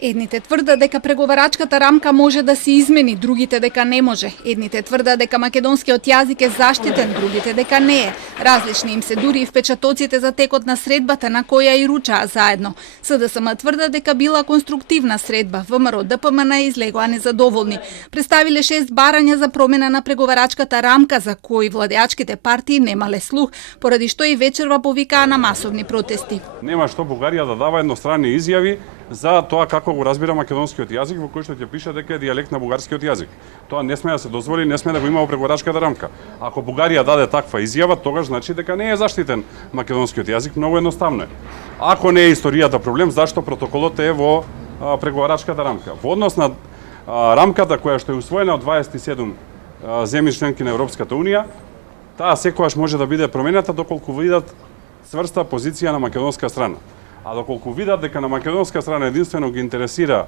Едните тврдат дека преговарачката рамка може да се измени, другите дека не може. Едните тврдат дека македонскиот јазик е заштитен, другите дека не е. Различни им се дури и впечатоците за текот на средбата на која и ручаа заедно. СДСМ тврдат дека била конструктивна средба. ВМРО ДПМН излегоа незадоволни. Представиле 6 барања за промена на преговарачката рамка за кои владеачките партии немале слух, поради што и вечерва повикаа на масовни протести. Нема што Бугарија да дава едностранни изјави за тоа како го разбира македонскиот јазик, во кој што ќе пише дека е дијалект на бугарскиот јазик. Тоа не сме да се дозволи, не сме да го има во преговарачката рамка. Ако Бугарија даде таква изјава, тогаш значи дека не е заштитен македонскиот јазик, многу едноставно е. Ако не е историјата проблем, зашто протоколот е во преговарачката рамка? Во однос на рамката која што е усвоена од 27 земји членки на Европската унија, таа секогаш може да биде променета доколку видат цврста позиција на македонска страна. А доколку видат дека на македонска страна единствено ги интересира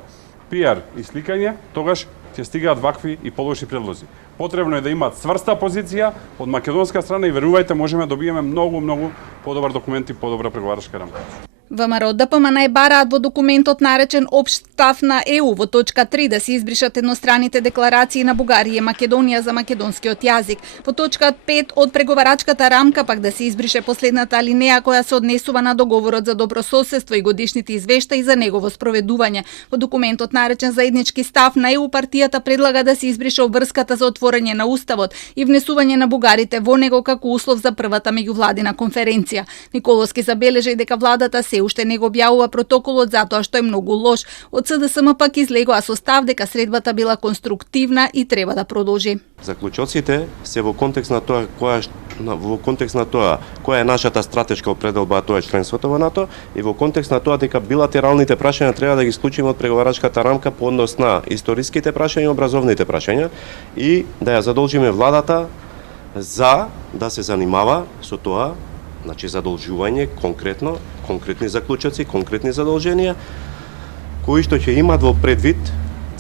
пиар и сликање, тогаш ќе стигаат вакви и полоши предлози. Потребно е да имаат цврста позиција од македонска страна и верувајте, можеме да добиеме многу подобар документ и подобра преговарачка рамка. ВМРО ДПМН бараат во документот наречен Општ став на ЕУ во точка 3 да се избришат едностраните декларации на Бугарија и Македонија за македонскиот јазик. Во точка 5 од преговарачката рамка пак да се избрише последната алинеја која се однесува на договорот за добрососедство и годишните извештаи за негово спроведување. Во документот наречен Заеднички став на ЕУ партијата предлага да се избрише обврската за отворање на уставот и внесување на бугарите во него како услов за првата меѓувладина конференција. Николовски забележа и дека владата се уште не го објавува протоколот затоа што е многу лош. Од СДСМ пак излегоа со став дека средбата била конструктивна и треба да продолжи. Заклучоците се во контекст на тоа која е нашата стратешка определба, тоа е членството во НАТО, и во контекст на тоа дека билатералните прашања треба да ги исклучиме од преговарачката рамка по однос на историските прашања и образовните прашања и да ја задолжиме владата за да се занимава со тоа, значи задолжување конкретни заклучоци, конкретни задолженија кои што ќе имат во предвид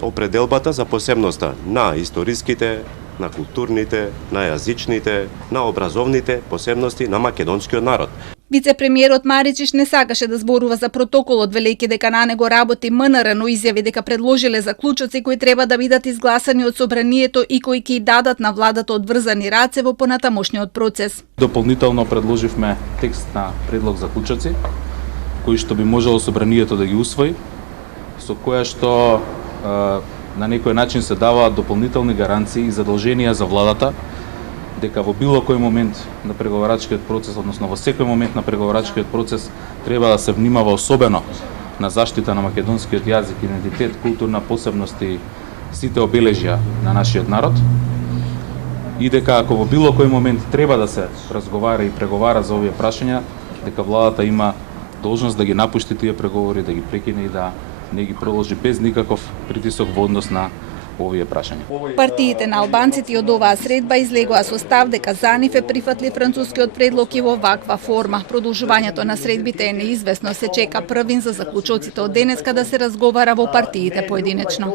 определбата за посебноста на историските, на културните, на јазичните, на образовните посебности на македонскиот народ. Вице-премиерот Маричиш не сакаше да зборува за протоколот, велејќи дека на него работи МНР, но изјави дека предложиле заклучоци кои треба да бидат изгласани од собранието и кои ќе дадат на владата одврзани раце во понатамошниот процес. Дополнително предложивме текст на предлог заклучоци кои што би можело собранието да ги усвои, со која што на некој начин се даваат дополнителни гаранции и задолженија за владата дека во било кој момент на преговарачкиот процес, односно во секој момент на преговарачкиот процес, треба да се внимава особено на заштита на македонскиот јазик, идентитет, културна посебност и сите обележја на нашиот народ. И дека ако во било кој момент треба да се разговара и преговара за овие прашања, дека владата има должност да ги напушти тие преговори, да ги прекине и да не ги продолжи без никаков притисок во однос на овие прашања. Партиите на албанците од оваа средба излегоа со став дека за нив е прифатлив францускиот предлог и во ваква форма. Продолжувањето на средбите е неизвестно, се чека првин за заклучоците од денеска да се разговара во партиите поединечно.